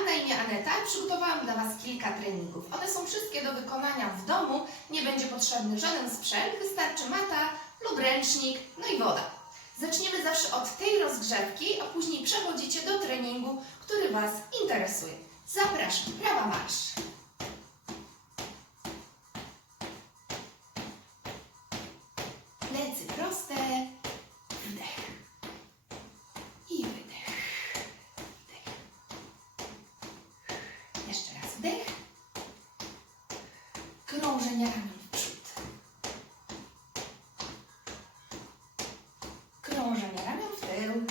Mam na imię Aneta i przygotowałam dla Was kilka treningów. One są wszystkie do wykonania w domu. Nie będzie potrzebny żaden sprzęt, wystarczy mata lub ręcznik, no i woda. Zaczniemy zawsze od tej rozgrzewki, a później przechodzicie do treningu, który Was interesuje. Zapraszam, prawa marsz. Plecy proste, wdech i wydech. Wdech. Jeszcze raz wdech. Krążenia ramion w przód. Krążenia ramion w tył.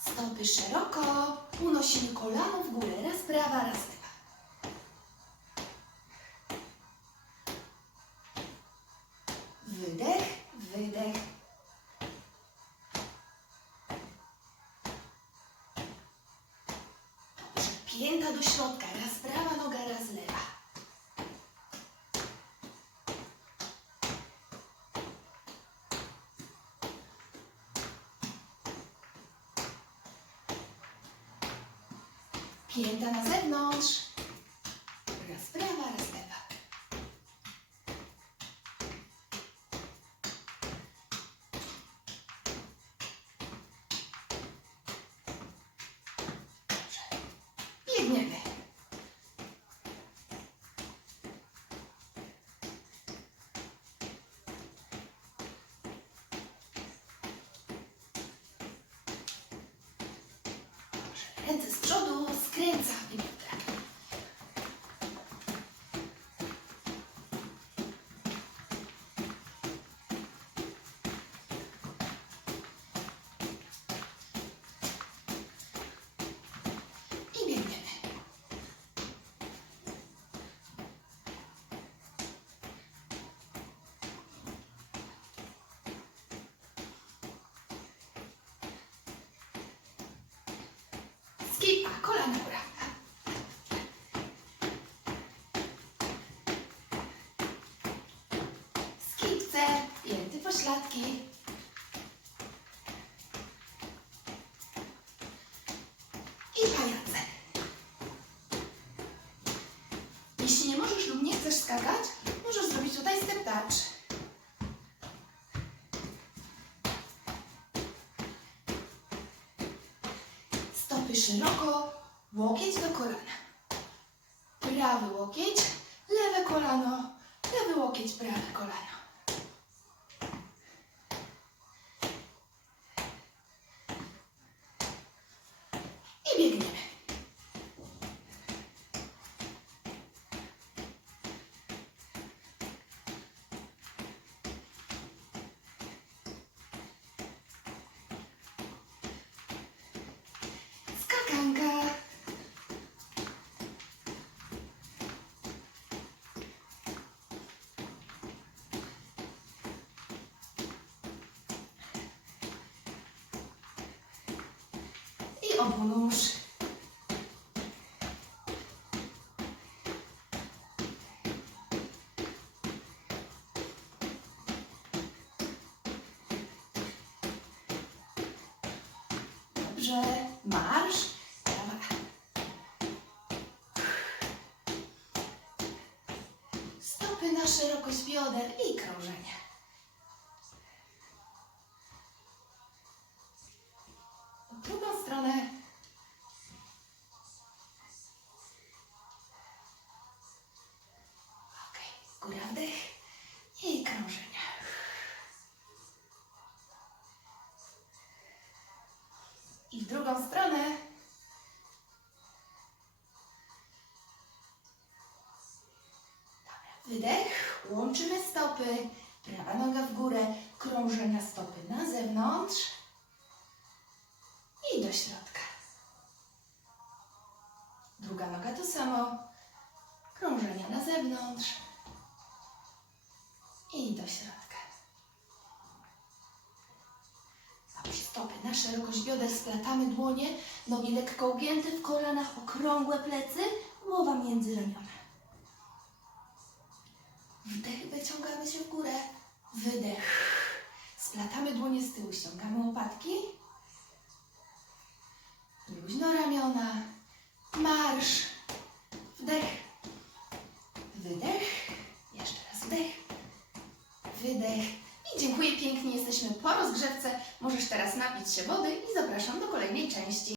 Stopy szeroko. Unosimy kolano w górę. Raz prawa, raz lewa. Wydech. Dobrze, pięta do środka. Raz prawa noga, raz lewa. Pięta na zewnątrz. Raz prawa, raz lewa. Dobrze. Biegniemy. Ręce z przodu, skręcamy Skip, a kolana góra. Skipce, pięty pośladki. I pajace. Jeśli nie możesz lub nie chcesz skakać, możesz zrobić tutaj step touch. Stopy szeroko, łokieć do kolana. Prawy łokieć, lewe kolano, lewy łokieć, prawe kolano. I biegniemy. I obunóż. Dobrze, marsz. Stopy na szerokość bioder i krążenie. Góra wdech i krążenia. I w drugą stronę. Dobra, wydech, łączymy stopy, prawa noga w górę, krążenia stopy na zewnątrz i do środka. Druga noga to samo, krążenia na zewnątrz i do środka. Dobrze, stopy na szerokość bioder, splatamy dłonie, nogi lekko ugięte w kolanach, okrągłe plecy, głowa między ramiona. Wdech wyciągamy się w górę. Wydech. Splatamy dłonie z tyłu, ściągamy łopatki. Luźno ramiona. Marsz. Wdech. Wydech. Jeszcze raz wdech. Wydech. I dziękuję pięknie, jesteśmy po rozgrzewce. Możesz teraz napić się wody i zapraszam do kolejnej części.